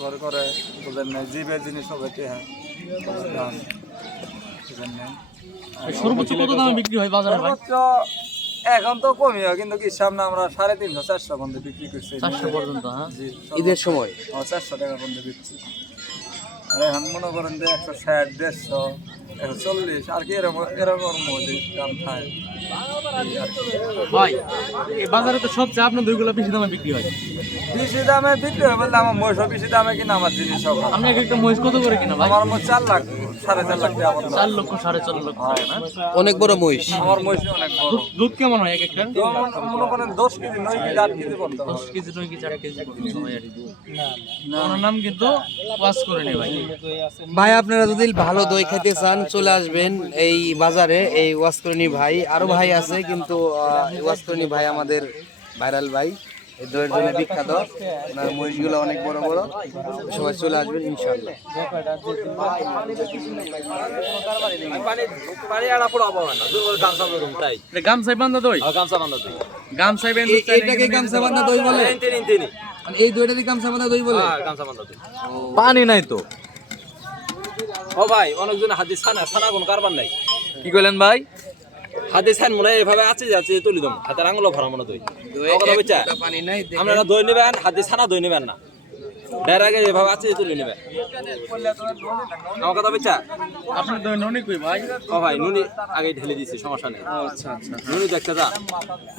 নির্ভর করে, বুঝেন না, জীবের জিনিস হবে হ্যাঁ দাম, বুঝেন না। সর্বোচ্চ কত দামে বিক্রি হয় বাজারে ভাই? সর্বোচ্চ এখন তো কমই হয়, কিন্তু কি সামনে আমরা 350-400 পর্যন্ত বিক্রি করছি 400 পর্যন্ত। হ্যাঁ, জি, ঈদের সময় 400 টাকা পর্যন্ত বিক্রি। আর এখন মনে করেন যে 160, 150, 140 আর কি এরকম এরকম মধ্যে দাম থাকে। ভাই এই বাজারে তো সবচেয়ে আপনার দইগুলো বেশি দামে বিক্রি হয়। বেশি দামে বিক্রি হয় বলতে আমার মহিষ বেশি দামে কিনা, আমার জিনিস সব আপনি একটা মহিষ কত করে কিনা ভাই? আমার মহিষ 4 লাখ 4.5 লাখ টাকা পর্যন্ত। 4 লক্ষ 4.5 লক্ষ টাকা না? অনেক বড় মহিষ। আমার মহিষ অনেক বড়। দুধ কেমন হয় এক একটা? মনে করেন 10 কেজি 9 কেজি 8 কেজি পর্যন্ত। 10 কেজি 9 কেজি 8 কেজি পর্যন্ত হয় আর কি। ওনার নাম কিন্তু ওয়াশ করে নে ভাই। ভাই আপনারা যদি ভালো দই খেতে চান চলে আসবেন এই বাজারে, এই ওয়াসকরণী ভাই। আরো ভাই আছে কিন্তু ওয়াসকরণী ভাই আমাদের ভাইরাল ভাই, এই দইয়ের জন্য বিখ্যাত। ওনার মহিষগুলো অনেক বড় বড়, সবাই চলে আসবেন ইনশাআল্লাহ। গামছাই বান্ধা দই, গামছাই বান্ধা এইটাকে গামছা বান্ধা দই বলে? এই দইটাকে গামছা বান্ধা দই বলে? পানি নাই তো। ও ভাই অনেকজন হাদিস ছানা কোন কারবার নাই। কি কইলেন ভাই? হাদিস ছান মনে এভাবে আছে যাচ্ছে তুলি দম হাতের আঙ্গুল ভরা মনে দই। কথা বুঝছা? পানি নাই। আপনারা দই নেবেন, হাদিস ছানা দই নেবেন না। ডাইরেক্ট এভাবে আছে তুলি নেবেন। আমার কথা বুঝছা? আপনার দই ননি কই ভাই? ও ভাই নুনি আগে ঢেলে দিছি, সমস্যা নেই। আচ্ছা আচ্ছা, নুনি দেখতে যা।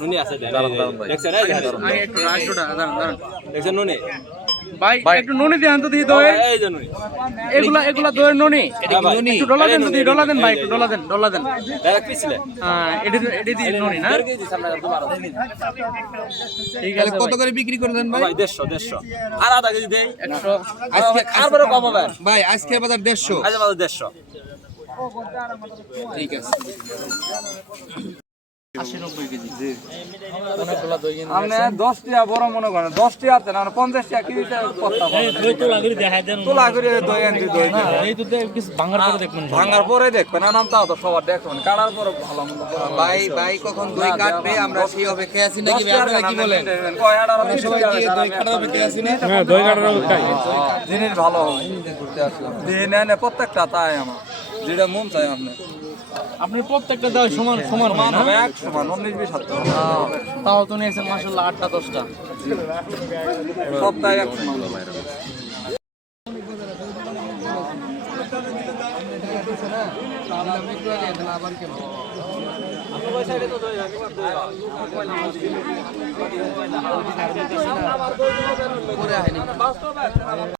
নুনি আছে দেখছেন এই আগে একটু রাইটটা দাঁড়ান। দেখছেন নুনি? ভাই একটু ননি দেন তো দিই দই। এই যে নুনি। এগুলা দইয়ের ননি। ননি? একটু ডলা দেন তো দিই, ডলা দেন ভাই, একটু ডলা দেন। ডাইরেক্ট পিছলে। হ্যাঁ, এডি দি ননি না? দেড় কেজি সামনে তোমার। ঠিক তাহলে আছে কত করে বিক্রি করলেন ভাই? ভাই 150 আর আধা কেজি দেই। 100। আজকে আর বড় কম হবে। ভাই আজকের বাজার 150। আজ আমাদের 150। ঠিক আছে। 80-90 কেজি। জি, অনেকগুলা দই কিনে আপনি 10 টাকা বড় মনে করেন, 10 টাকা আছে না, 50 টাকা কেজিতে পড়তা দই তো লাগি দেখাই দেন। তোলা করে দই আনছি, দই না, দিবেন। এই তো কিছু ভাঙার পরে দেখবেন। ভাঙার পরে দেখবেন, নাম তাও তো সবার দেখবেন, কাটার পরে ভালো মন্দ করে ভাই ভাই কখন দই কাটবে আমরা সেই অপেক্ষায় আছি নাকি? 10 টাকা আপনারা কি বলেন? কয় হাজার আমরা সবাই কি দই কাটার অপেক্ষায় আছি না? হ্যাঁ, দই কাটার অপেক্ষায়। জিনিস ভালো হবে ঘুরতে আসলাম, দিয়ে নেন প্রত্যেকটা, তাই আমার যেটা মন চাই আপনি আপনি প্রত্যেকটা দই সমান সমান হয় না? এক সমান 19-20 তাও তো নিয়েছেন মাশাআল্লাহ 8টা 10টা। সপ্তাহে এক সমান। পরে আহেনি।